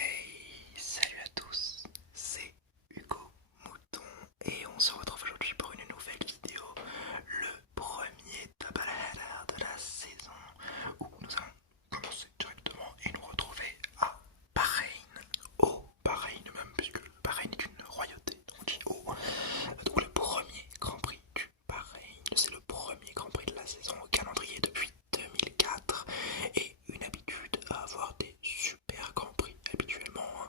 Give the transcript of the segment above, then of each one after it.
Hey, salut à tous, c'est Hugo Mouton et on se retrouve aujourd'hui pour une nouvelle vidéo, le premier doubleheader de la saison où nous allons commencer directement et nous retrouver à Bahreïn, au Bahreïn même, puisque le Bahreïn est une royauté, on dit au. Donc le premier Grand Prix du Bahreïn, c'est le premier Grand Prix de la saison au calendrier depuis 2004 et une habitude à avoir des super Grands Prix habituellement, hein.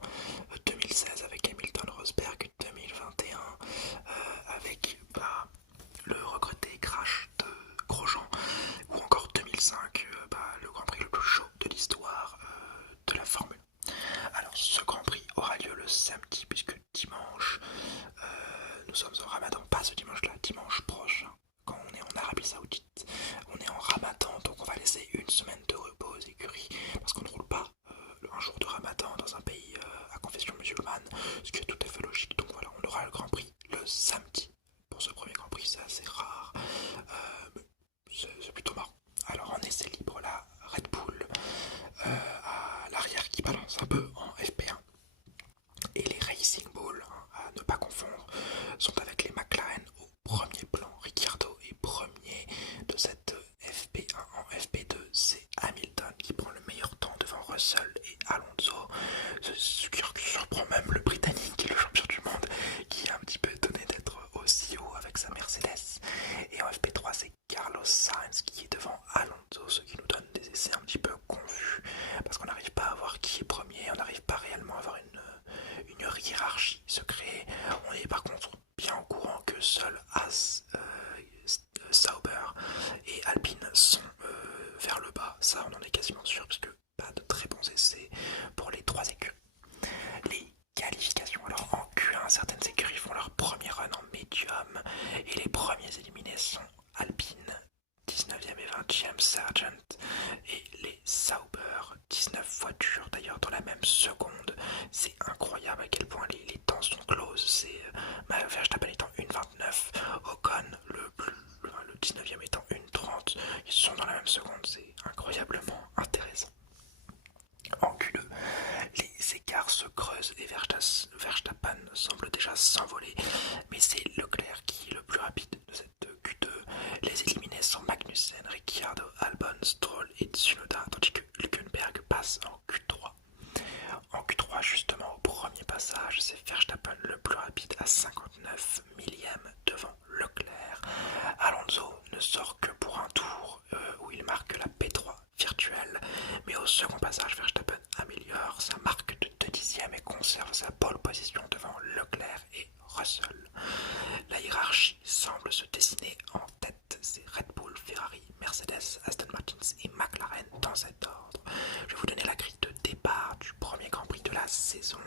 2016 avec Hamilton Rosberg, 2021 avec le regretté crash de Grosjean, ou encore 2005, le Grand Prix le plus chaud de l'histoire de la Formule. Alors ce Grand Prix aura lieu le samedi, puisque dimanche, nous sommes en Ramadan, pas ce dimanche-là, dimanche prochain, quand on est en Arabie Saoudite, on est en Ramadan, donc on va laisser une semaine de repos aux écuries, parce qu'on ne roule pas un jour de Ramadan dans un pays à confession musulmane, ce qui est tout à fait logique. Donc voilà, on aura le Grand Prix le samedi. Pour ce premier Grand Prix, c'est assez rare, mais c'est plutôt marrant. Alors en essai libre, la Red Bull à l'arrière qui balance un peu en FP1, et les Racing Bulls, hein, à ne pas confondre, sont avec les McLaren au premier plan. Ricciardo est premier de cette FP1. En FP2, c'est Hamilton qui prend le meilleur temps devant Russell et Alonso, ce qui surprend même le Britannique qui est le champion du monde, qui est un petit peu étonné d'être aussi haut avec sa Mercedes. Et en FP3, c'est Carlos Sainz qui est devant Alonso, ce qui nous donne des essais un petit peu confus, parce qu'on n'arrive pas à voir qui est premier, on n'arrive pas réellement à avoir une hiérarchie se créer. On est par contre bien au courant que seuls As, Sauber et Alpine sont vers le bas. Ça, on en est quasiment sûr, parce que pas de très bons essais pour les trois écuries. Les qualifications. Alors en Q1, certaines écuries font leur premier run en médium et les premiers éliminés sont Alpine, 19e et 20e Sargent, et les Sauber, 19 voitures d'ailleurs dans la même seconde. C'est incroyable à quel point les temps sont closes. C'est Verstappen étant 1,29, Ocon le 19e étant 1,30. Ils sont dans la même seconde, c'est incroyablement intéressant. En Q2, les écarts se creusent et Verstappen semble déjà s'envoler, mais c'est Leclerc qui est le plus rapide de cette Q2. Les éliminés sont Magnussen, Ricciardo, Albon, Stroll et Tsunoda, tandis que Hülkenberg passe en Q3. En Q3, justement, au premier passage, c'est Verstappen le plus rapide à 59 millièmes devant Leclerc. Alonso ne sort que pour un tour où il marque la P3 virtuelle, mais au second passage, Verstappen améliore sa marque de 2 dixièmes et conserve sa pole position devant Leclerc et Russell. La hiérarchie semble se dessiner en tête, c'est Red Bull, Ferrari, Mercedes, Aston Martin et McLaren dans cet ordre. Je vais vous donner la grille de départ du premier Grand Prix de la saison.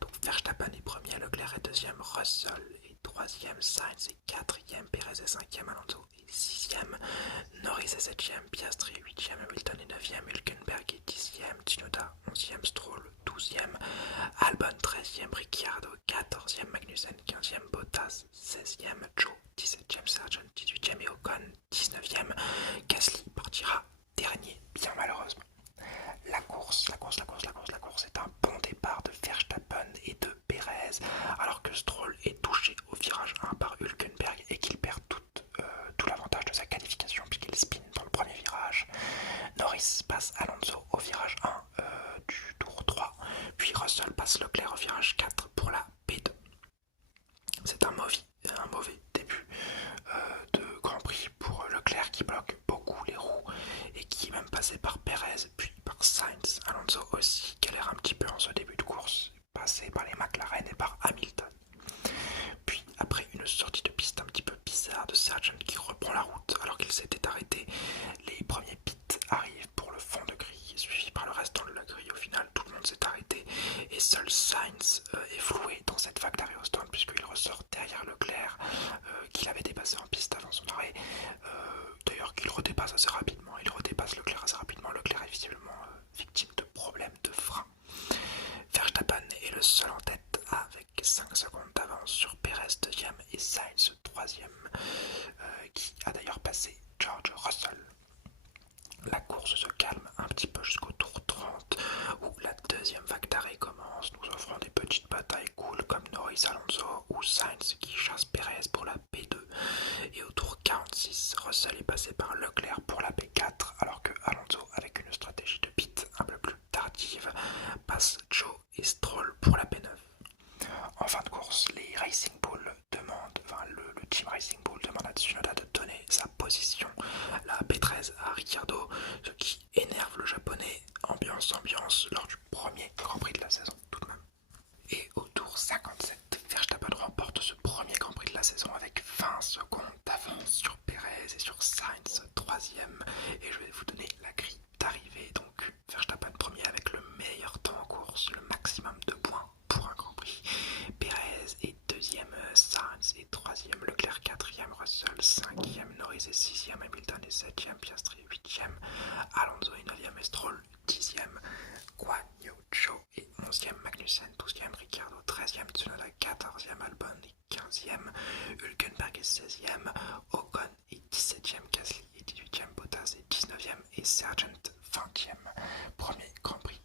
Donc Verstappen est premier, Leclerc est deuxième, Russell est troisième, Sainz est quatrième, Perez est cinquième, Alonso est sixième, Norris est septième, Piastri est huitième, Hamilton est neuvième, Hülkenberg est dixième, Tsunoda onzième, Stroll douzième, Albon treizième, Ricciardo quatorzième, Magnussen quinzième, Bottas seizième, Joe 17e, Sargent 18e et Ocon 19e. Gasly partira dernier, bien malheureusement. La course est un bon départ de Verstappen et de Perez, alors que Stroll est touché au virage 1 par Hülkenberg et qu'il perd tout l'avantage de sa qualification puisqu'il spin dans le premier virage. Norris passe Alonso au virage 1 du tour 3, puis Russell passe Leclerc au virage 4 pour la P2. C'est un mauvais début de Grand Prix pour Leclerc qui bloque beaucoup les roues et qui est même passé par Perez puis par Sainz. Alonso aussi galère un petit peu en ce début de course, passé par les McLaren et par Hamilton. Puis après une sortie de piste un petit peu bizarre de Sargent qui reprend la route alors qu'il s'était arrêté, les premiers pits arrivent pour le fond de grille, suivi par le restant de la grille. Au final, tout le monde s'est arrêté et seul Sainz est floué dans cette vague d'arrêt au stand puisqu'il ressort derrière Leclerc qu'il avait dépassé en piste avant son arrêt. D'ailleurs qu'il redépasse assez rapidement, il redépasse Leclerc assez rapidement. Leclerc est visiblement victime de problèmes de frein. Verstappen est le seul en tête avec 5 secondes d'avance sur Perez 2ème et Sainz 3ème, qui a d'ailleurs passé George Russell. La course se calme un petit peu jusqu'au tour 30 où la deuxième vague d'arrêt commence. petites batailles cool comme Norris Alonso ou Sainz qui chasse Perez pour la P2. Et au tour 46, Russell est passé par Leclerc pour la P4 alors que Alonso, avec une stratégie de pit un peu plus tardive, passe Joe et Stroll pour la P9. En fin de course, les Racing Bull demandent, le team Racing Bull demande à Tsunoda de donner sa position, la P13 à Ricciardo, ce qui énerve le japonais. Ambiance lors du premier Grand Prix de la saison tout de même. Et au tour 57, Verstappen remporte ce premier Grand Prix de la saison avec 20 secondes d'avance sur Perez et sur Sainz 3ème. Et je vais vous donner la grille d'arrivée. Donc Verstappen premier avec le meilleur temps en course, le maximum de points pour un Grand Prix. Perez est deuxième, Sainz est troisième, Leclerc quatrième, Russell cinquième, Norris est sixième, Hamilton est septième, Piastri huitième, Alonso est neuvième et Stroll dixième. Guan Yu Zhou est 11e, Magnussen 12e, Ricciardo 13e, Tsunoda 14e, Albon est 15e, Hülkenberg est 16e, Ocon est 17e, Gasly est 18e, Bottas est 19e et Sargent 20e. Premier Grand Prix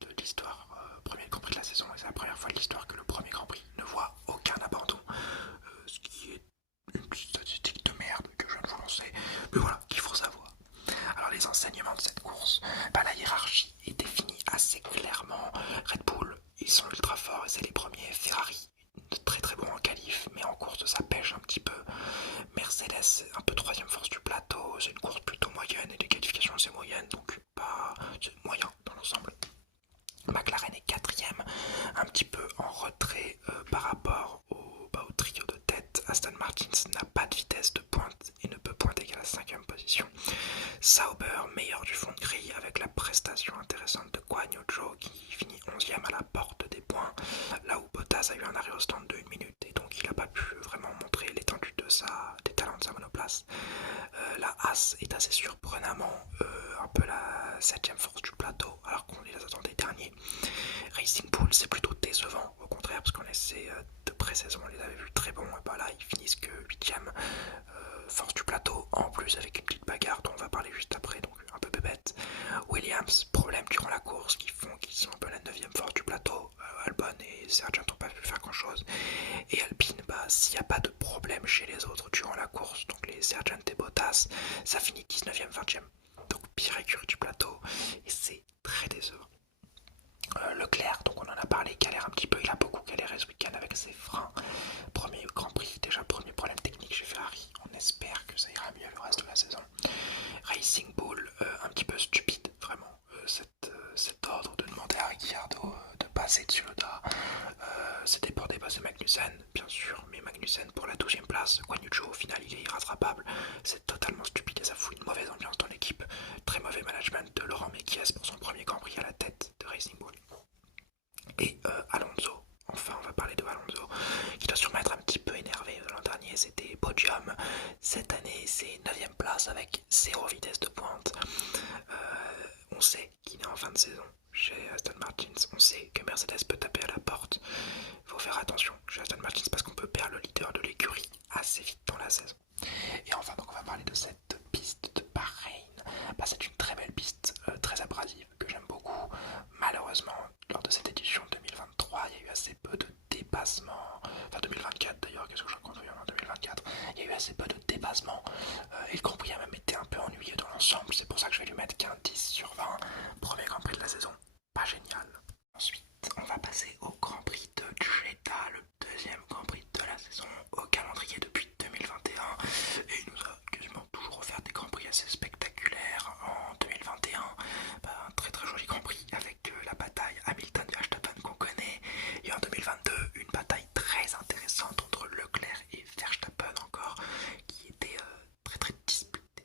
de l'histoire, premier Grand Prix de la saison, et c'est la première fois de l'histoire que le premier Grand Prix ne voit aucun abandon, ce qui est une statistique de merde que je ne vous lancer, mais voilà, qu'il faut savoir. Alors les enseignements de cette course, la hiérarchie est définie assez clairement. Red Bull, ils sont ultra forts et c'est les premiers. Ferrari, très très bon en qualif, mais en course ça pêche un petit peu. Mercedes, un peu troisième force du plateau, c'est une course plutôt moyenne et les qualifications c'est moyenne, donc c'est moyen dans l'ensemble. McLaren est quatrième, un petit peu en retrait par rapport au trio de tête. Aston Martin n'a pas de vitesse de pointe et ne peut pointer qu'à la 5ème position. Sauber, meilleur du fond de grille avec la prestation intéressante de Guan Yu Zhou qui finit 11ème à la porte des points, là où Bottas a eu un arrêt au stand de 1 minute et donc il n'a pas pu vraiment montrer l'étendue des talents de sa monoplace. La Haas est assez surprenamment un peu la 7ème force du plateau alors qu'on les attendait derniers. Racing Bull c'est plutôt décevant au contraire parce qu'on essaie de pré-saison on les avait vus très bons et là ils finissent que 8ème force du plateau en plus avec une petite bagarre dont on va parler juste après donc un peu bébête. Williams, problème durant la course qui font qu'ils sont un peu la 9ème force du plateau. Albon et Sargent n'ont pas pu faire grand chose et Alpine, s'il n'y a pas de problème chez les autres durant la course, donc les Sargent et Bottas, ça finit 19ème, 20ème, donc pire écurie du plateau et c'est très décevant. Leclerc, donc on en a parlé, galère un petit peu, il a beaucoup galéré ce week-end avec ses freins. Premier Grand Prix, déjà premier problème technique chez Ferrari, on espère que ça ira mieux le reste de la saison. Racing Bull, un petit peu stupide vraiment, cet ordre de demander à Ricciardo de passer Tsunoda, c'était pour dépasser Magnussen, bien sûr, mais Magnussen pour la 12ème place, Guan Yu Zhou au final il est irrattrapable, c'est totalement stupide et ça fout une mauvaise ambiance dans l'équipe, très mauvais management de Laurent Mekies pour son premier Grand Prix à la tête de Racing Bull. Et Alonso, enfin on va parler de Alonso, qui doit sûrement être un petit peu énervé. L'an dernier c'était podium, cette année c'est 9ème place avec 0 vitesse de pointe. On sait qu'il est en fin de saison chez Aston Martin, on sait que Mercedes peut taper à la porte. Il faut faire attention chez Aston Martin parce qu'on peut perdre le leader de l'écurie assez vite dans la saison. Et enfin donc on va parler de cette piste de Bahreïn. C'est une très belle piste, très abrasive, que j'aime beaucoup. Malheureusement, lors de cette édition 2023, il y a eu assez peu de dépassements. Enfin 2024 d'ailleurs, qu'est-ce que j'en compte en 2024. Il y a eu assez peu de dépassements. Et le Grand Prix a même été un peu ennuyeux dans l'ensemble. C'est pour ça que je vais lui mettre qu'un 10 sur 20. Premier Grand Prix de la saison, pas génial. Ensuite, on va passer au Grand Prix de Jeddah, le deuxième Grand Prix de la saison au calendrier depuis 2021. Et il nous a quasiment toujours offert des Grands Prix assez spectaculaires. En 2021, un très très joli Grand Prix avec la bataille Hamilton-Verstappen qu'on connaît. Et en 2022, une bataille très intéressante entre Leclerc et Verstappen encore, qui était très très disputée.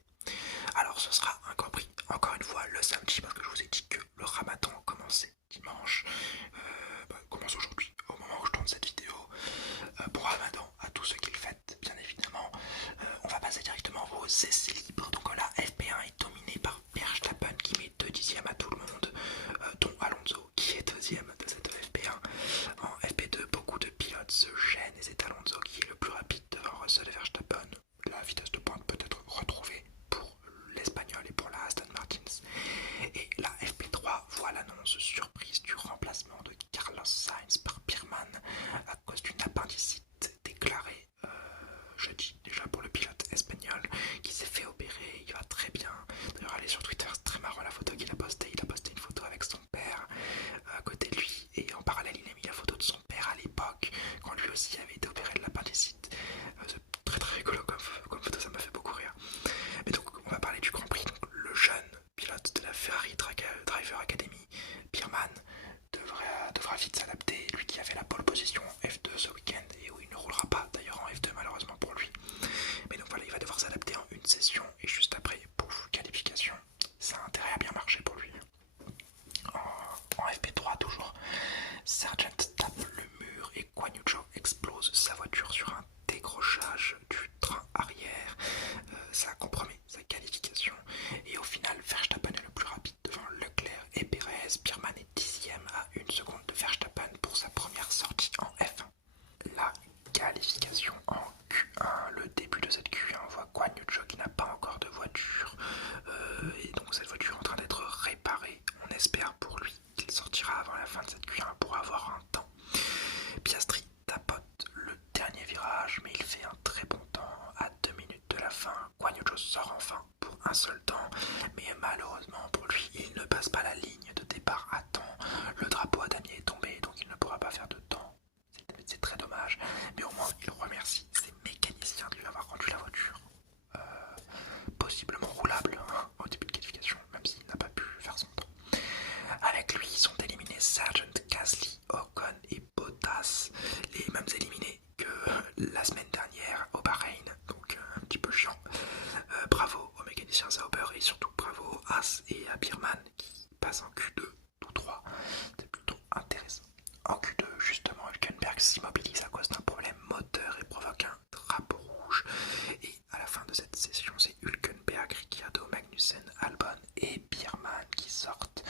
fin de cette Q1 pour avoir un temps. Piastri tapote le dernier virage, mais il fait un très bon temps à 2 minutes de la fin. Guan Yu Zhou sort enfin pour un seul temps, mais malheureusement pour lui, il ne passe pas la ligne de départ à temps. Le drapeau à damier est tombé, donc il ne pourra pas faire de temps. C'est très dommage, mais au moins il remercie ses mécaniciens de lui avoir rendu la voiture possiblement roulable au début de qualification, même s'il n'a pas pu faire son temps. Avec lui sont éliminés Sargent, Gasly, Ocon et Bottas, les mêmes éliminés que la semaine dernière au Bahreïn, donc un petit peu chiant. Bravo aux mécaniciens Sauber et surtout bravo à Haas et à Birman qui passent en Q2 ou 3, c'est plutôt intéressant. En Q2, justement, Hülkenberg s'immobilise à cause d'un problème moteur et provoque un drapeau rouge. Et à la fin de cette session, c'est Hülkenberg, Ricciardo, Magnussen, Albon et Birman qui sortent.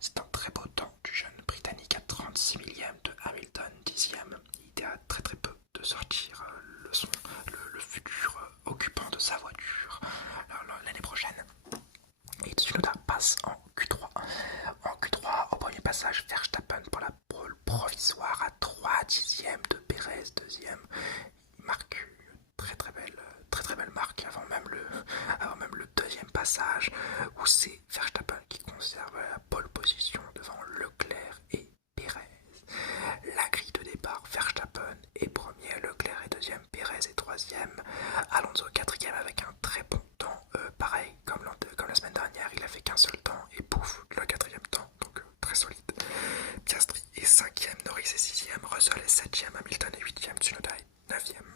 C'est un très beau temps du jeune Britannique à 36 millième de Hamilton, 10e. Il était à très peu de sortir le futur occupant de sa voiture l'année prochaine. Et Tsunoda passe en Q3. En Q3, au premier passage, Verstappen pour la pole provisoire à 3 dixièmes de Perez, deuxième. Il marque une très belle marque avant même le deuxième passage où c'est Verstappen qui conserve la pole position devant Leclerc et Perez. La grille de départ, Verstappen est premier, Leclerc est deuxième, Perez est troisième, Alonso quatrième avec un très bon temps, pareil comme la semaine dernière, il a fait qu'un seul temps et pouf, le quatrième temps, donc très solide. Piastri est cinquième, Norris est sixième, Russell est septième, Hamilton est huitième, Tsunoda est neuvième.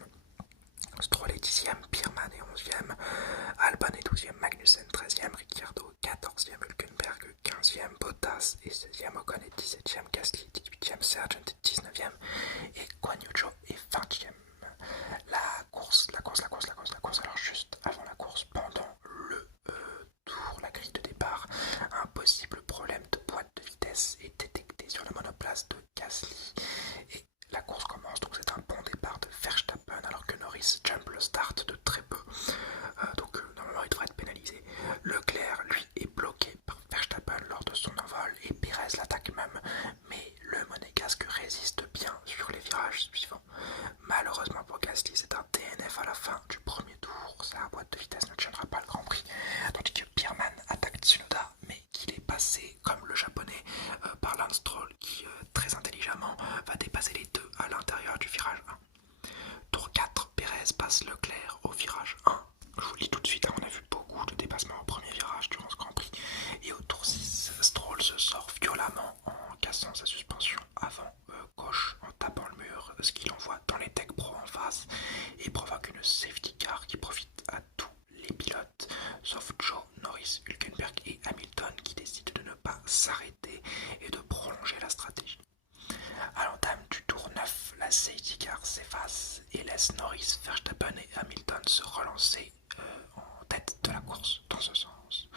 Stroll est 10e, Birman est 11e, Albon est 12e, Magnussen 13e, Ricciardo 14e, Hülkenberg 15e, Bottas est 16e, Ocon est 17e, Gasly 18e, Sargent est 19e et Guan Yu Zhou est 20e. La course, alors juste avant la course, pendant le tour, la grille de départ, un possible problème de boîte de vitesse est détecté sur le monoplace de Gasly et la course commence, donc c'est un bon départ de Verstappen alors que Norris jump le start de très peu, donc normalement il devrait être pénalisé. Leclerc lui est bloqué par Verstappen lors de son envol et Perez l'attaque même, mais le monégasque résiste bien sur les virages suivants. Malheureusement pour Gasly, c'est un DNF à la fin du premier tour, sa boîte de vitesse ne tiendra pas le Grand Prix, tandis que Birman attaque Tsunoda mais qu'il est passé comme le japonais par Lance Stroll qui très intelligemment va dépasser les deux à l'intérieur du virage 1. Tour 4, Perez passe Leclerc au virage 1. Je vous le dis tout de suite, on a vu beaucoup de dépassements au premier virage durant ce Grand Prix. Et au tour 6, Stroll se sort violemment en cassant sa suspension avant gauche, en tapant le mur, ce qu'il envoie dans les Tech Pro en face, et provoque une safety car qui profite à tous les pilotes, sauf Joe, Norris, Hülkenberg et Hamilton qui décident de ne pas s'arrêter et de prolonger la stratégie. À l'entame du tour 9, la safety car s'efface et laisse Norris, Verstappen et Hamilton se relancer en tête de la course dans ce sens.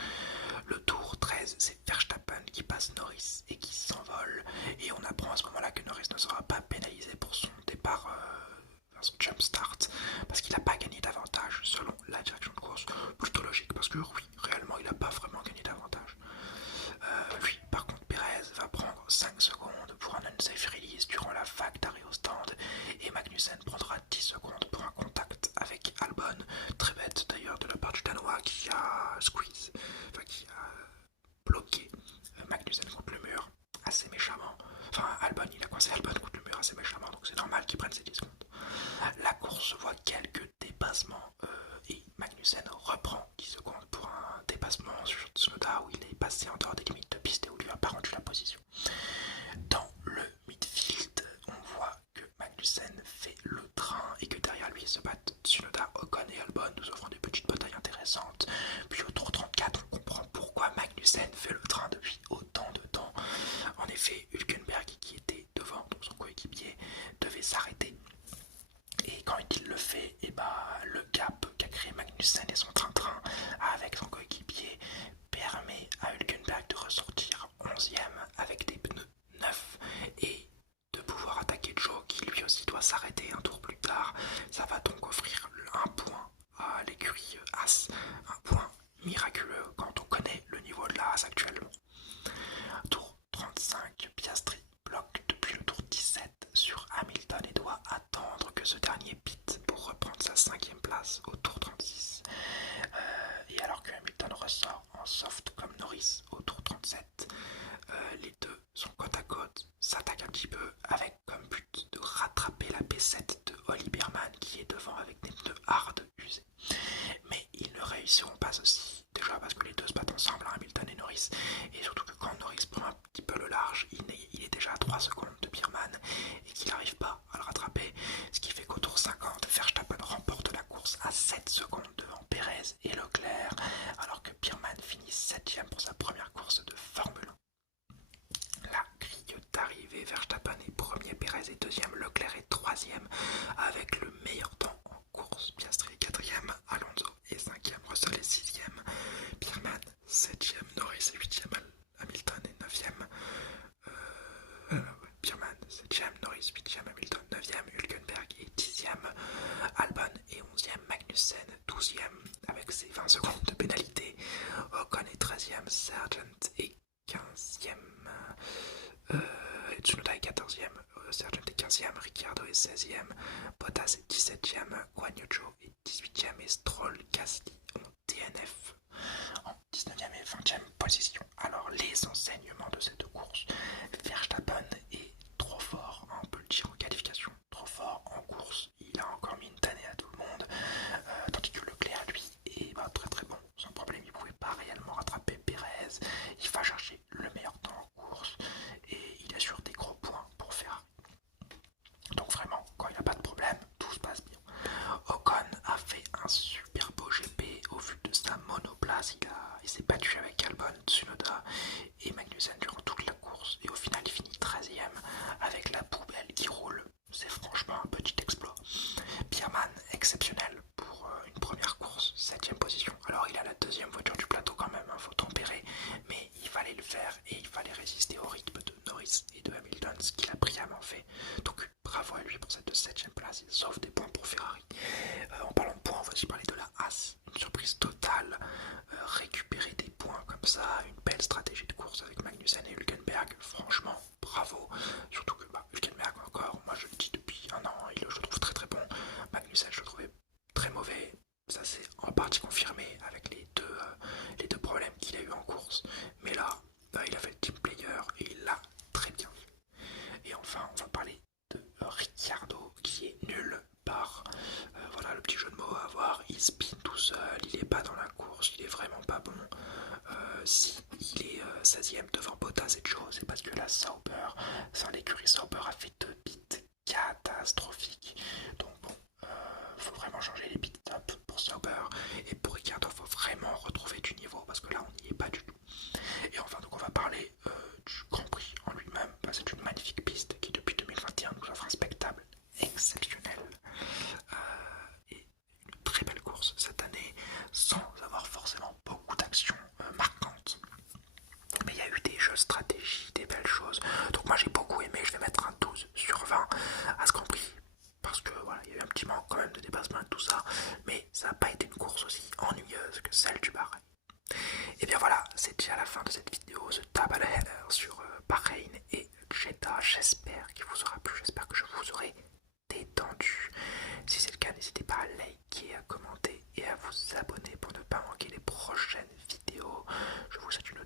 Le tour 13, c'est Verstappen qui passe Norris et qui s'envole, et on apprend à ce moment-là que Norris ne sera pas pénalisé pour son départ son jump start parce qu'il n'a pas gagné d'avantage selon la direction de course. Plutôt logique parce que oui, réellement il n'a pas vraiment gagné d'avantage. Lui, par contre, Perez va prendre 5 secondes pour un unsafe release durant la vague d'arrêt au stand et Magnussen prendra 10 secondes pour un contact avec Albon. Très bête d'ailleurs de la part du Danois qui a squeeze, enfin qui a bloqué Magnussen contre le mur assez méchamment. Enfin, Albon, il a coincé Albon contre le mur assez méchamment, donc c'est normal qu'il prenne ses 10 secondes. La course voit quelques dépassements et Magnussen reprend 10 secondes pour un dépassement sur Tsunoda où il est passé en dehors des limites de piste et où lui a pas rendu la position. Dans le midfield, on voit que Magnussen fait le train et que derrière lui se battent Tsunoda, Ocon et Albon, nous offrant des petites batailles intéressantes. Puis au tour 34, on comprend pourquoi Magnussen fait le train depuis autant de temps. En effet, Hülkenberg qui était devant, donc son coéquipier, devait s'arrêter. Et quand il le fait, le gap qu'a créé Magnussen et son train-train avec son coéquipier permet à Hülkenberg de ressortir 11e avec des pneus neufs et de pouvoir attaquer Joe qui lui aussi doit s'arrêter un tour plus tard. Ça va donc offrir un point à l'écurie Haas, un point miraculeux quand on connaît le niveau de la Haas actuellement. Tour 35, Piastri ce dernier pit pour reprendre sa 5e place au tour 36. Et alors que Hamilton ressort en soft comme Norris au tour 37, les deux sont côte à côte, s'attaquent un petit peu avec comme but de rattraper la P7 de Ollie Bearman qui est devant avec des pneus hard usés. Mais ils ne réussiront pas aussi, déjà parce que les deux se battent ensemble, Hamilton et Norris, et surtout que quand Norris prend un petit peu le large, il est déjà à 3 secondes de Bearman et qu'il n'arrive pas à le rattraper, ce qui fait qu'au tour 50, Verstappen remporte la course à 7 secondes devant Perez et Leclerc, alors que Bearman finit 7ème pour sa première course de Formule 1. La grille d'arrivée, Verstappen est premier, Perez est deuxième, Leclerc est troisième avec le meilleur temps en course. Piastri est quatrième, Alonso est cinquième, Russell est sixième, Bearman septième, Norris est huitième, Hamilton est neuvième. Bearman septième, Norris huitième, Hamilton neuvième, Hülkenberg est dixième, Albon est onzième, Magnussen douzième avec ses 20 secondes de pénalité, Ocon est 13ème, Sargent est 15ème, Tsunoda est 14ème, Sargent est 15ème, Ricciardo est 16ème, Bottas est 17ème, Guan Yu Zhou est 18ème et Stroll, Gasly ont DNF en 19ème et 20ème position. Alors les enseignements de cette course, Verstappen est trop fort, on peut le dire en qualification, trop fort en course, il a encore mis une tannée à tout le monde, tandis que Leclerc lui est très très bon, sans problème, il ne pouvait pas réellement rattraper Perez, il va chercher le meilleur temps en course et il assure des gros points pour Ferrari. Donc vraiment, quand il n'y a pas de problème, tout se passe bien. Ocon a fait un super beau GP au vu de sa monoplace, il s'est battu avec Albon, Tsunoda et Magnussen durant toute la course et au final il finit 13ème avec la poubelle qui roule, c'est franchement un petit exploit. Bearman exceptionnel pour une première course, 7ème position. Alors il a la deuxième voiture du plateau quand même, faut tempérer, mais il fallait le faire et il fallait résister au rythme de Norris et de Hamilton, ce qu'il a brillamment fait. Donc bravo à lui pour cette 7ème place, il sauve des points pour Ferrari. En parlant de points, on va aussi parler de la Haas, une surprise totale, récupérer des points comme ça, une belle stratégie de course avec Magnussen et Hülkenberg, franchement bravo, surtout que Hülkenberg encore, moi je le dis depuis un an, je le trouve très très bon, Magnussen je le trouvais très mauvais, ça c'est en partie confirmé avec les deux problèmes qu'il a eu en course, mais là il a fait le team player et il l'a très bien fait. Et enfin on va parler de Ricciardo qui est nul part. Voilà le petit jeu de mots à avoir, il spin tout seul, il est pas dans la course, il est vraiment pas bon. Si il est 16ème devant Bottas et Zhou, c'est parce que la Sauber, l'écurie Sauber a fait 2 pits catastrophiques. Donc bon, faut vraiment changer les pit stops pour Sauber et pour Ricciardo, faut vraiment retrouver du niveau parce que là on n'y est pas du tout. Et enfin donc on va parler du Grand Prix en lui-même. C'est une magnifique piste qui depuis 2021 nous offre un spectacle exceptionnel et une très belle course cette année sans avoir forcément beaucoup d'actions marquantes. Mais il y a eu des jeux stratégie, des belles choses. Donc moi j'ai beaucoup aimé, je vais mettre un 12 sur 20 à ce Grand Prix. Parce que voilà, il y a eu un petit manque quand même de dépassement et tout ça. Mais ça n'a pas été une course aussi ennuyeuse que celle du Bahreïn. Et bien voilà, c'est déjà la fin de cette vidéo, ce double header sur Bahreïn et Jeddah. J'espère qu'il vous aura plu, j'espère que je vous aurai détendu. Si c'est le cas, n'hésitez pas à liker, à commenter et à vous abonner pour ne pas manquer les prochaines vidéos. Je vous souhaite une